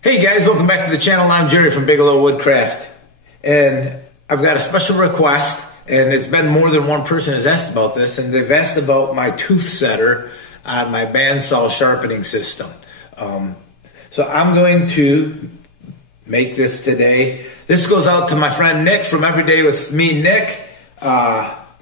Hey guys, welcome back to the channel. I'm Jerry from Bigelow Woodcraft, and I've got a special request, and it's been more than one person has asked about this, and they've asked about my tooth setter on my bandsaw sharpening system. So I'm going to make this today. This goes out to my friend Nick from Everyday with Me Nick.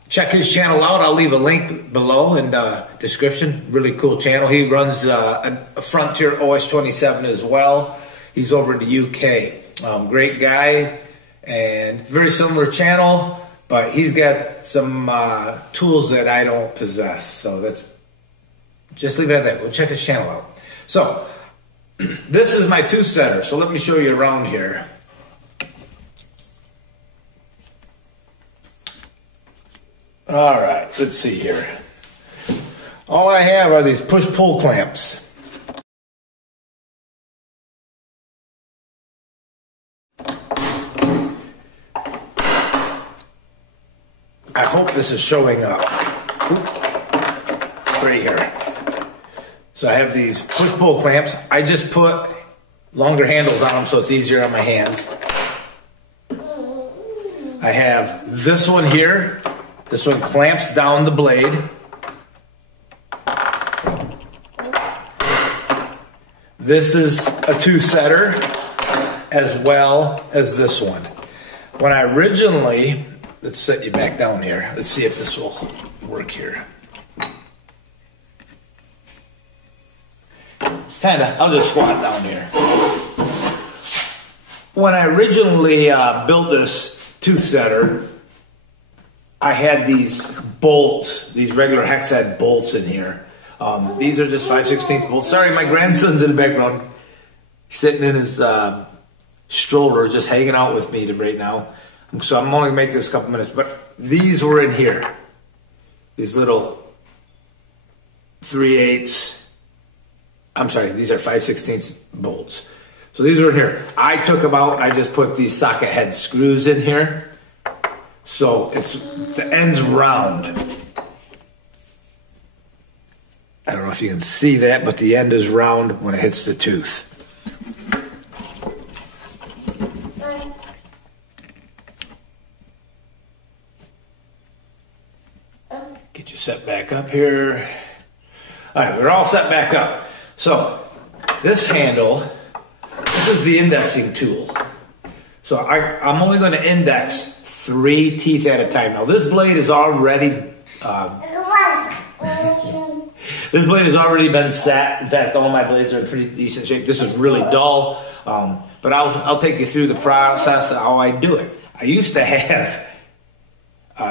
Check his channel out. I'll leave a link below in the description. Really cool channel. He runs a Frontier OS-27 as well. He's over in the UK. Great guy and very similar channel, but he's got some tools that I don't possess. So that's just leave it at that. We'll check his channel out. So this is my tooth setter. So let me show you around here. All right, let's see here. All I have are these push-pull clamps. I hope this is showing up. Right here. So I have these push-pull clamps. I just put longer handles on them so it's easier on my hands. I have this one here. This one clamps down the blade. This is a tooth setter as well as this one. When I originally, let's set you back down here. Let's see if this will work here. Kinda, I'll just squat down here. When I originally built this tooth setter, I had these bolts, these regular hex head bolts in here. These are just 5/16 bolts. Sorry, my grandson's in the background. He's sitting in his stroller, just hanging out with me right now. So I'm only making this a couple minutes, but these were in here. These little 3/8, I'm sorry, these are 5/16 bolts. So these are in here. I took them out and I just put these socket head screws in here. So it's the end's round. I don't know if you can see that, but the end is round when it hits the tooth. Get you set back up here. All right, we're all set back up. So this handle, this is the indexing tool. So I'm only going to index 3 teeth at a time. Now this blade is already this blade has already been set. In fact, all my blades are in pretty decent shape. This is really dull, but I'll take you through the process of how I do it. I used to have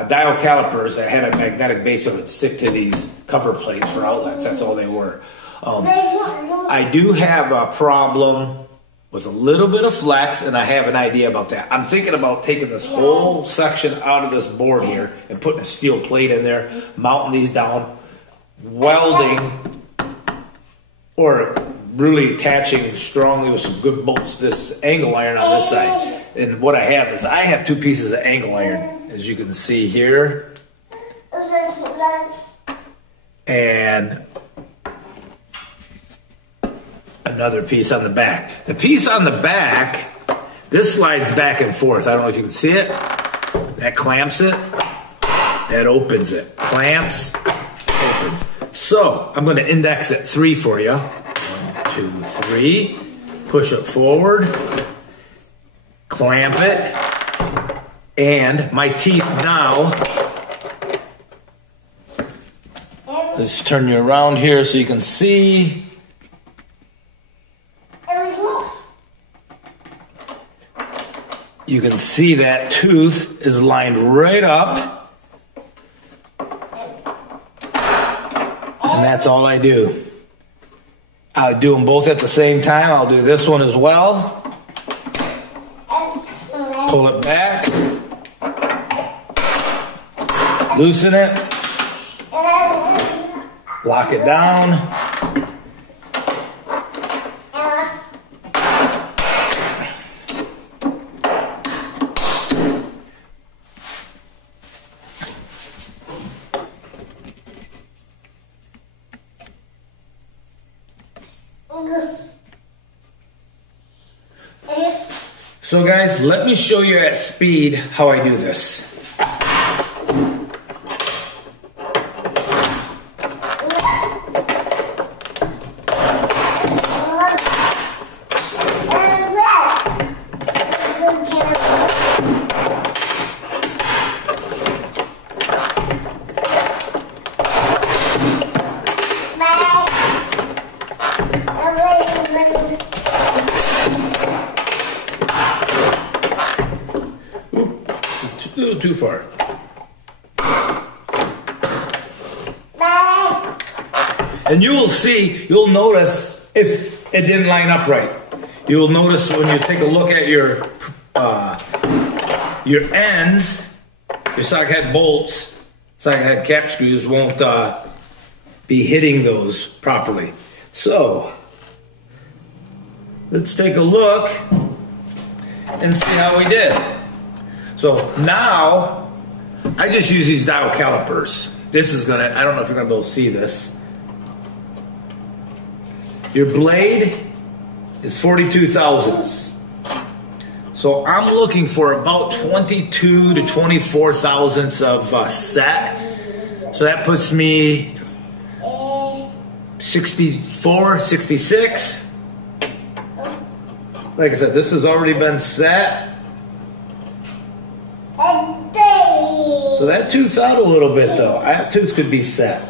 dial calipers that had a magnetic base that would stick to these cover plates for outlets. That's all they were. I do have a problem with a little bit of flex, and I have an idea about that. I'm thinking about taking this whole section out of this board here and putting a steel plate in there, mounting these down, welding, or really attaching strongly with some good bolts this angle iron on this side. And what I have is I have 2 pieces of angle iron, as you can see here, and another piece on the back. The piece on the back, this slides back and forth. I don't know if you can see it. That clamps it. That opens it. Clamps, opens. So I'm going to index at 3 for you. 1, 2, 3. Push it forward. Clamp it. And my teeth now. Let's turn you around here so you can see. You can see that tooth is lined right up. And that's all I do. I'll do them both at the same time. I'll do this one as well. Pull it back. Loosen it. Lock it down. So guys, let me show you at speed how I do this. A little too far. And you will see, you'll notice if it didn't line up right. You will notice when you take a look at your ends, your socket head bolts, socket head cap screws won't be hitting those properly. So, let's take a look and see how we did. So now, I just use these dial calipers. This is gonna, I don't know if you're gonna be able to see this. Your blade is 42 thousandths. So I'm looking for about 22 to 24 thousandths of set. So that puts me 64, 66. Like I said, this has already been set. So that tooth's out a little bit though. That tooth could be set.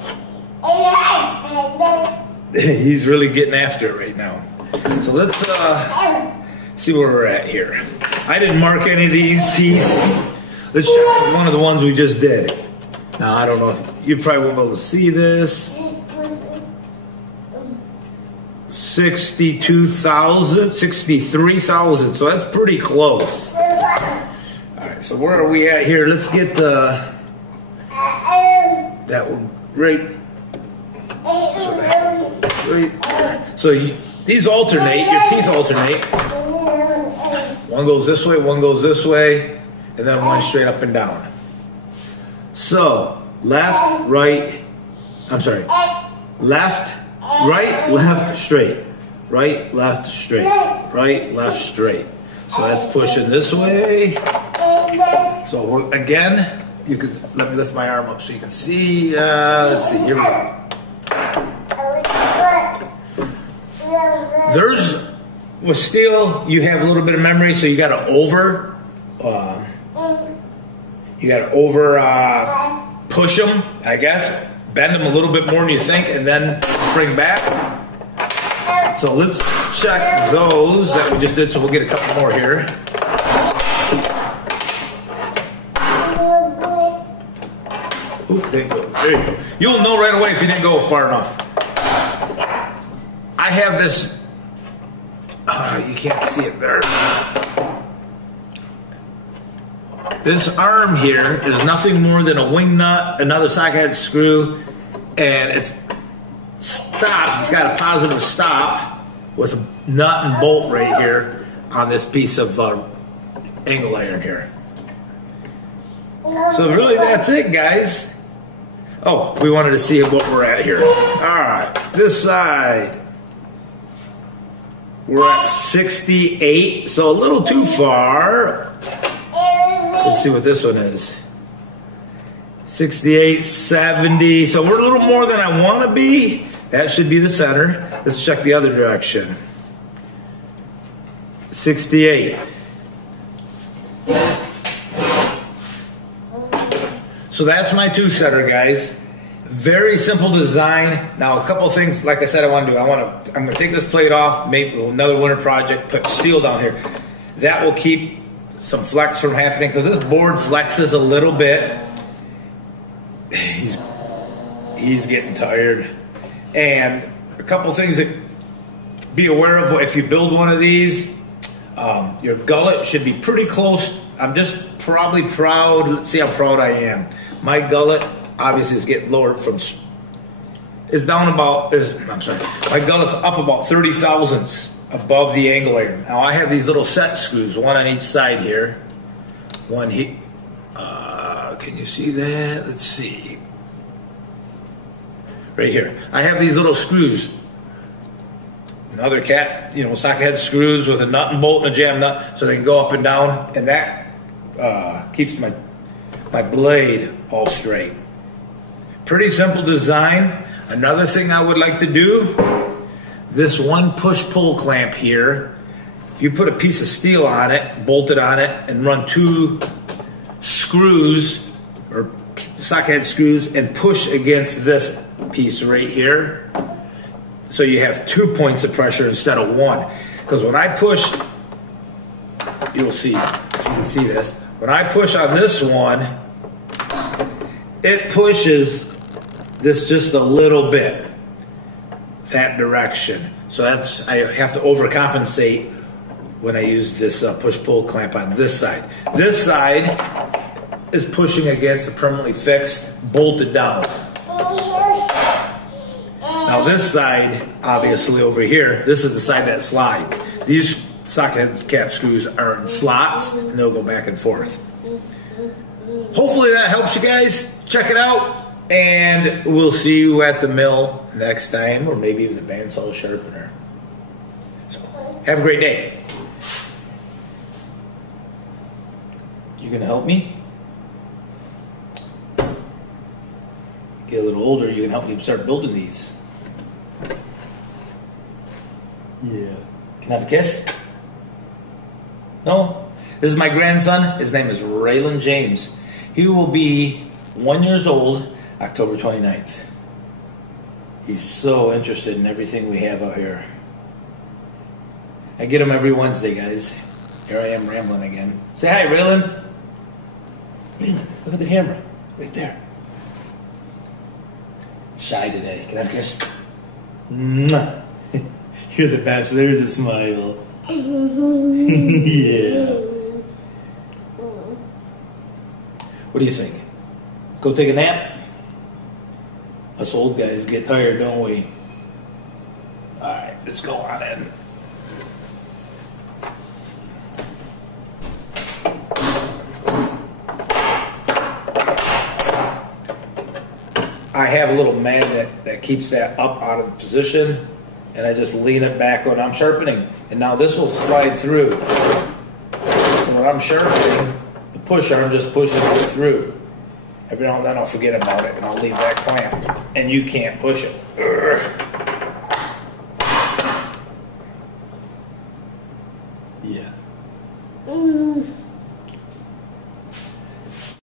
He's really getting after it right now. So let's see where we're at here. I didn't mark any of these teeth. Let's check one of the ones we just did. Now I don't know if you probably won't be able to see this. 62,000, 63,000. So that's pretty close. So where are we at here? Let's get that one right. So these alternate, your teeth alternate. One goes this way, one goes this way, and then one straight up and down. So left, right, left, right, left, straight. Right, left, straight. Right, left, straight. So that's pushing this way. So again, you could let me lift my arm up so you can see. Let's see. Here we go. There's with steel, you have a little bit of memory, so you got to push them, I guess, bend them a little bit more than you think, and then spring back. So let's check those that we just did. So we'll get a couple more here. Ooh, there you go. There you go. You'll know right away if you didn't go far enough. I have this. You can't see it there. This arm here is nothing more than a wing nut, another socket head screw, and it stops. It's got a positive stop with a nut and bolt right here on this piece of angle iron here. So really, that's it, guys. Oh, we wanted to see what we're at here. All right, this side. We're at 68, so a little too far. Let's see what this one is. 68, 70. So we're a little more than I want to be. That should be the center. Let's check the other direction. 68. So that's my tooth setter, guys. Very simple design. Now, a couple things, like I said, I want to do. I'm going to take this plate off, make another winter project, put steel down here. That will keep some flex from happening because this board flexes a little bit. He's getting tired. And a couple things that be aware of if you build one of these. Your gullet should be pretty close. I'm just probably proud. Let's see how proud I am. My gullet obviously is getting lowered from, is down about, I'm sorry, my gullet's up about 30 thousandths above the angle iron. Now I have these little set screws, one on each side here. One here, can you see that? Let's see. Right here. I have these little screws. another cat, socket head screws with a nut and bolt and a jam nut so they can go up and down, and that keeps my blade all straight. Pretty simple design. Another thing I would like to do, this one push-pull clamp here, if you put a piece of steel on it, bolt it on it, and run 2 screws or socket head screws and push against this piece right here, so you have 2 points of pressure instead of 1. Because when I push, you'll see, if you can see this, when I push on this one, it pushes this just a little bit that direction. So I have to overcompensate when I use this push-pull clamp on this side. This side is pushing against the permanently fixed, bolted down. Now this side, obviously over here, this is the side that slides. These socket cap screws are in slots, and they'll go back and forth. Hopefully that helps you guys. Check it out. And we'll see you at the mill next time, or maybe even the bandsaw sharpener. So, have a great day. You gonna help me? Get a little older, you can help me start building these. Yeah. Can I have a kiss? No? This is my grandson. His name is Raylan James. He will be 1 year old October 29th. He's so interested in everything we have out here. I get him every Wednesday, guys. Here I am rambling again. Say hi, Raylan. Raylan, look at the camera. Right there. Shy today. Can I have a kiss? Mwah. You're the best. There's a smile. Yeah. What do you think? Go take a nap? Us old guys get tired, don't we? Alright, let's go on in. I have a little magnet that keeps that up out of the position, and I just lean it back when I'm sharpening. And now this will slide through. So when I'm sharpening, the push arm just pushes it through. Every now and then I'll forget about it and I'll leave that clamp, and you can't push it. Urgh.